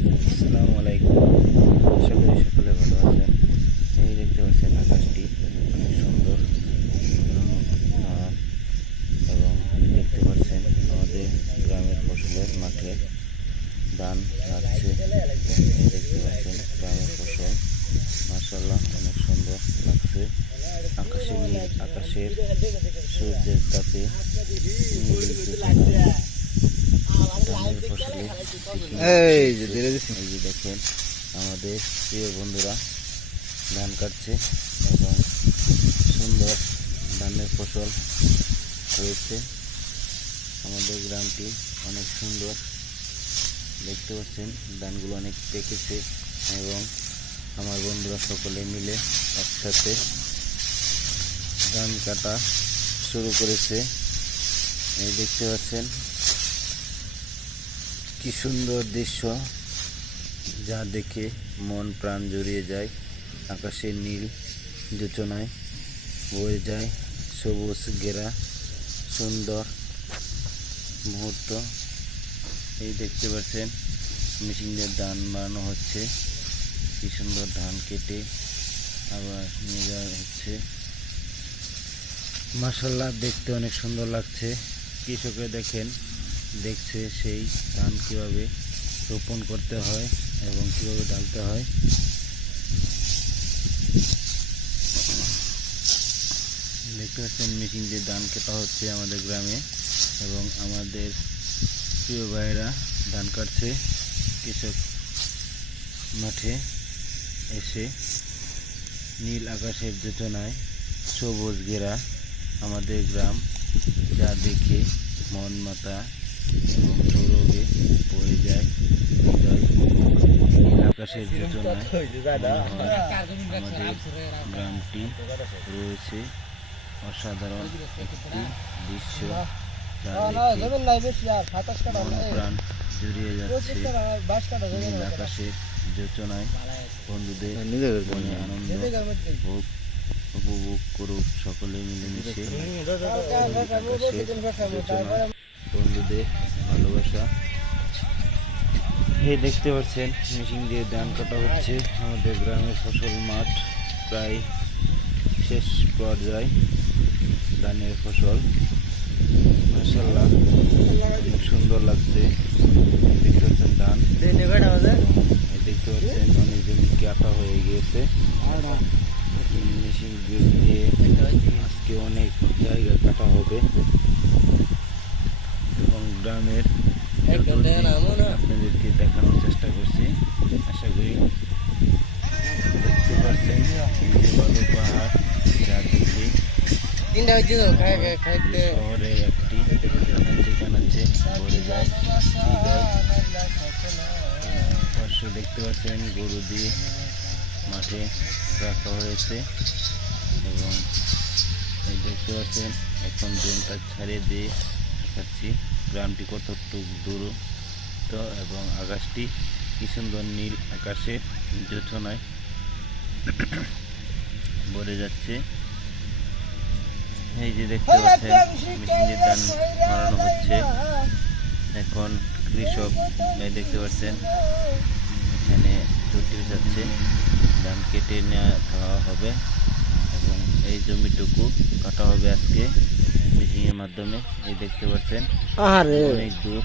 আসসালামু আলাইকুম। আশা করি সকলে ভালো আছেন। এই দেখতে পাচ্ছেন আকাশটি অনেক সুন্দর আর এবং দেখতে পাচ্ছেন আমাদের গ্রামের ফসলের মাঠে ধান লাগছে। এই দেখতে পাচ্ছেন গ্রামের ফসল, মাশাআল্লাহ অনেক সুন্দর লাগছে। আকাশে নীল, আকাশের সূর্যের তাপে নীল সূচনা ধানের ফসলে এই যে দেখেন আমাদের প্রিয় বন্ধুরা ধান কাটছে এবং সুন্দর ধানের ফসল হয়েছে। আমাদের গ্রামটি অনেক সুন্দর, দেখতে পাচ্ছেন ধানগুলো অনেক পেকেছে এবং আমার বন্ধুরা সকলে মিলে একসাথে ধান কাটা শুরু করেছে। এই দেখতে পাচ্ছেন কি সুন্দর দৃশ্য, যা দেখে মন প্রাণ জুড়িয়ে যায়। আকাশের নীল যোচনায় বয়ে যায় সবুজ ঘেরা সুন্দর মুহূর্ত। এই দেখতে পাচ্ছেন মেশিন দিয়ে ধান বানানো হচ্ছে, কি সুন্দর ধান কেটে আবার নিয়ে যাওয়া হচ্ছে। মাশাআল্লাহ দেখতে অনেক সুন্দর লাগছে। কৃষকে দেখছে সেই ধান কীভাবে রোপণ করতে হয় এবং কীভাবে ঢালতে হয়। দেখতে পাচ্ছেন মেশিন দিয়ে ধান কাটা হচ্ছে আমাদের গ্রামে এবং আমাদের প্রিয় ভাইয়েরা ধান কাটছে। কৃষক মাঠে এসে নীল আকাশের যোচনায় সবুজ ঘেরা আমাদের গ্রাম, যা দেখে মন মাতা এবং সৌরভে পড়ে যায় হৃদয়। নীল আকাশের যোচনায় আমাদের গ্রামটি রয়েছে অসাধারণ একটি দৃশ্য, যা দেখে মন প্রাণ জুড়িয়ে যাচ্ছে। নীল আকাশের যোচনায় বন্ধুদের মনে আনন্দ উপভোগ করুক সকলে মিলেমিশে। বন্ধুদের ভালোবাসা। এই দেখতে পাচ্ছেন মেশিন দিয়ে ধান কাটা হচ্ছে। আমাদের গ্রামের ফসল মাঠ প্রায় শেষ পর্যায়ে ধানের ফসল। মাশাআল্লাহ অনেক সুন্দর লাগছে। দেখতে পাচ্ছেন ধান, দেখতে পাচ্ছেন অনেক জমি কাটা হয়ে গিয়েছে মেশিন দিয়ে। আজকে অনেক জায়গা কাটা হবে এবং গ্রামের আপনাদেরকে দেখানোর চেষ্টা করছি। আশা করি দেখতে পাচ্ছেন বালু পাহাড়, যা দেখে শহরে একটি কানাচে ভরে যায় হৃদয়। পাশে দেখতে পাচ্ছেন গরু দিয়ে মাঠে রাখা হয়েছে এবং এই দেখতে পাচ্ছেন এখন জমিটা ছাড়িয়ে দিয়ে দেখাচ্ছি গ্রামটি কতটুকু দূরত্ব এবং আকাশটি কি সুন্দর নীল আকাশে যোচনায় ভরে যাচ্ছে। এই যে দেখতে পাচ্ছেন মেশিনের ধান মারানো হচ্ছে এখন। কৃষক এই দেখতে পাচ্ছেন এখানে চটি যাচ্ছে, ধান কেটে নেওয়া হবে এবং এই জমিটুকু কাটা হবে আজকে মেশিনের মাধ্যমে। এই দেখতে পাচ্ছেন অনেক দূর।